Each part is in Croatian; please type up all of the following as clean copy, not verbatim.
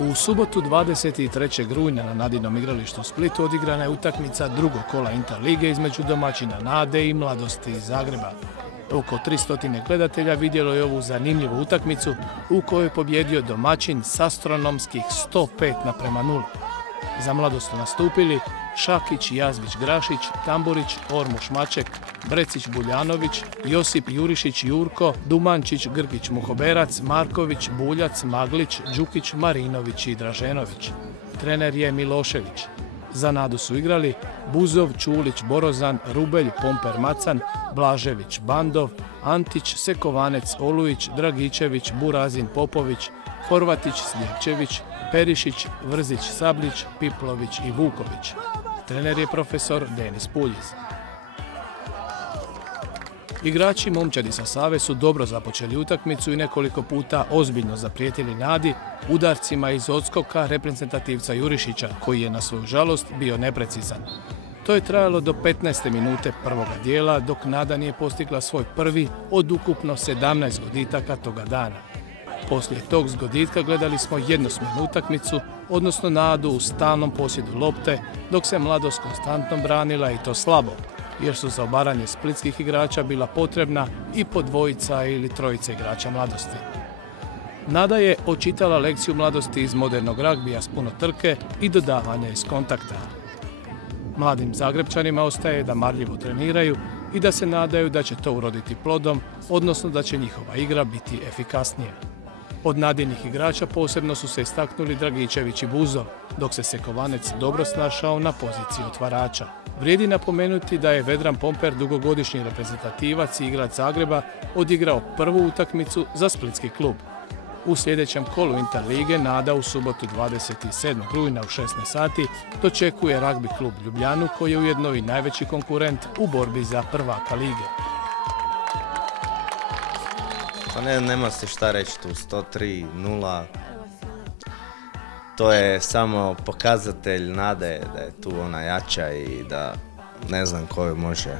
U subotu 23. rujna na Nadinom igralištu u Splitu odigrana je utakmica drugog kola Interlige između domaćina Nade i Mladosti iz Zagreba. Oko 300 gledatelja vidjelo je ovu zanimljivu utakmicu u kojoj je pobjedio domaćin s astronomskih 105:0. Za Mladost su nastupili Šakić, Jazvić, Grašić, Tamburić, Ormuš, Maček, Brecić, Buljanović, Josip, Jurišić, Jurko, Dumančić, Grgić, Muhoberac, Marković, Buljac, Maglić, Đukić, Marinović i Draženović. Trener je Milošević. Za Nadu su igrali Buzov, Čulić, Borozan, Rubelj, Pomper, Macan, Blažević, Bandov, Antić, Sekovanec, Olujić, Dragičević, Burazin, Popović, Horvatić, Sljepčević, Perišić, Vrzić, Sablić, Piplović i Vuković. Trener je profesor Denis Puljiz. Igrači momčadi sa Save su dobro započeli utakmicu i nekoliko puta ozbiljno zaprijetili Nadi udarcima iz odskoka reprezentativca Jurišića, koji je na svoju žalost bio neprecizan. To je trajalo do 15. minute prvoga dijela, dok Nada nije postigla svoj prvi od ukupno 17 goditaka toga dana. Poslije tog zgoditka gledali smo jednosmjernu utakmicu, odnosno Nadu u stalnom posjedu lopte, dok se Mladost konstantno branila i to slabo, jer su za obaranje splitskih igrača bila potrebna i po dvojica ili trojica igrača Mladosti. Nada je očitala lekciju Mladosti iz modernog ragbija s puno trke i dodavanja iz kontakta. Mladim Zagrebčanima ostaje da marljivo treniraju i da se nadaju da će to uroditi plodom, odnosno da će njihova igra biti efikasnija. Od Nadinih igrača posebno su se istaknuli Dragičević i Buzov, dok se Sekovanec dobro snašao na poziciji otvarača. Vrijedi napomenuti da je Vedran Pomper, dugogodišnji reprezentativac i igrač Zagreba, odigrao prvu utakmicu za splitski klub. U sljedećem kolu Interlige Nada u subotu 27. rujna u 16 sati dočekuje ragbi klub Ljubljanu, koji je ujedno i najveći konkurent u borbi za prvaka lige. Pa nema se šta reći tu, 103:0. To je samo pokazatelj Nade da je tu ona jača i da ne znam ko može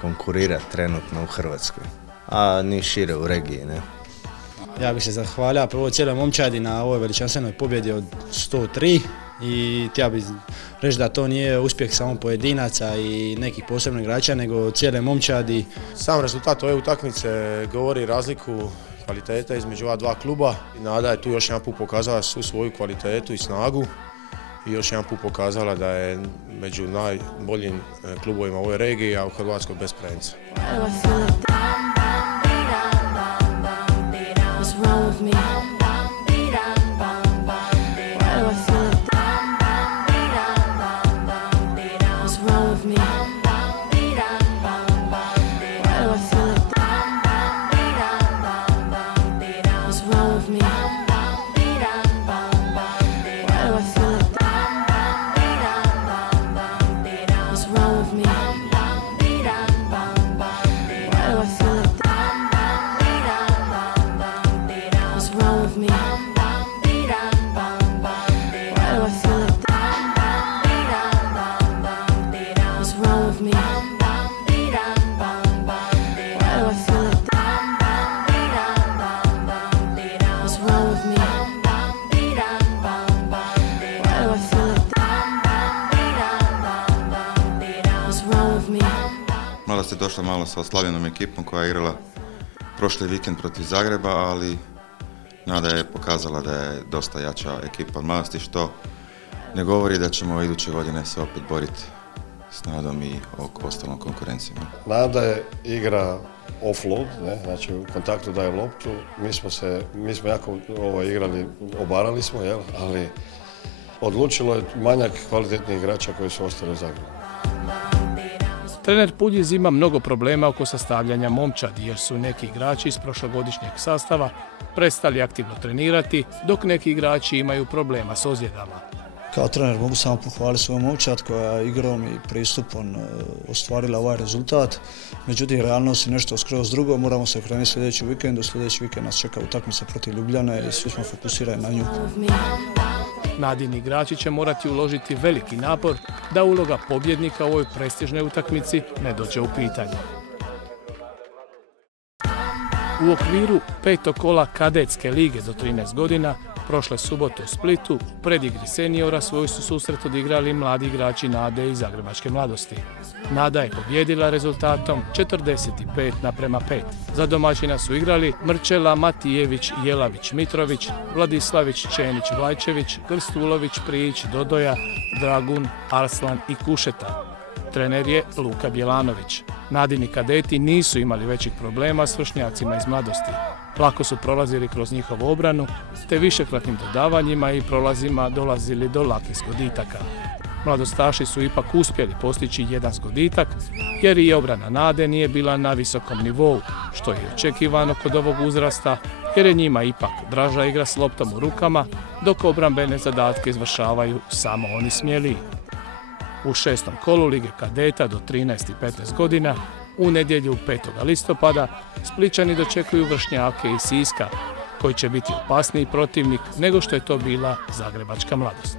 konkurirati trenutno u Hrvatskoj, a ni šire u regiji, ne. Ja bih se zahvalio prvo cijeloj momčadi na ovoj veličanstvenoj pobjedi od 103 i htio bih reći da to nije uspjeh samo pojedinaca i nekih posebnih igrača, nego cijele momčadi. Sam rezultat ove utakmice govori razliku kvalitete između ova dva kluba. Nada je tu još jedan put pokazala svu svoju kvalitetu i snagu i još jedan put pokazala da je među najboljim klubovima u ovoj regiji, a u Hrvatskoj bez prvenca. Mladost je došla malo sa oslabljenom ekipom koja je igrala prošli vikend protiv Zagreba, ali Nada je pokazala da je dosta jača ekipa od Mladosti, što ne govori da ćemo iduće godine se opet boriti s Nadom i ostalom konkurencijom. Nada je igra offload, znači u kontaktu daje loptu. Mi smo jako igrali, obarali smo, ali odlučilo je manjak kvalitetnih igrača koji su ostali u Zagrebu. Trener Puljiz ima mnogo problema oko sastavljanja momčadi, jer su neki igrači iz prošlogodišnjeg sastava prestali aktivno trenirati, dok neki igrači imaju problema s ozljedama. Kao trener mogu samo pohvaliti svoju momčad koja je igrom i pristupom ostvarila ovaj rezultat. Međutim, realnost je nešto skroz drugo, moramo se okrenuti sljedeći vikend. U sljedeći vikend nas čeka utakmica protiv Ljubljane i svi smo fokusirani na nju. Nadini igrači će morati uložiti veliki napor da uloga pobjednika u ovoj prestižnoj utakmici ne dođe u pitanje. U okviru 5. kola kadetske lige do 13 godina Prošle subote u Splitu, u predigri seniora svoj su susret odigrali mladi igrači Nade i Zagrebačke mladosti. Nada je pobjedila rezultatom 45:5. Za domaćina su igrali Mrčela, Matijević, Jelavić, Mitrović, Vladislavić, Čenić, Vlajčević, Krstulović, Prijić, Dodoja, Dragun, Arslan i Kušeta. Trener je Luka Bjelanović. Nadini kadeti nisu imali većih problema s vršnjacima iz mladosti. Lako su prolazili kroz njihovu obranu, te višekratnim dodavanjima i prolazima dolazili do lakih zgoditaka. Mladostaši su ipak uspjeli postići jedan zgoditak, jer i obrana Nade nije bila na visokom nivou, što je očekivano kod ovog uzrasta, jer je njima ipak draža igra s loptom u rukama, dok obrambene zadatke izvršavaju samo oni smjeliji. U 6. kolu Lige kadeta do 13 i 15 godina, u nedjelju 5. listopada, Splićani dočekuju vršnjake iz Siska, koji će biti opasniji protivnik nego što je to bila Zagrebačka mladost.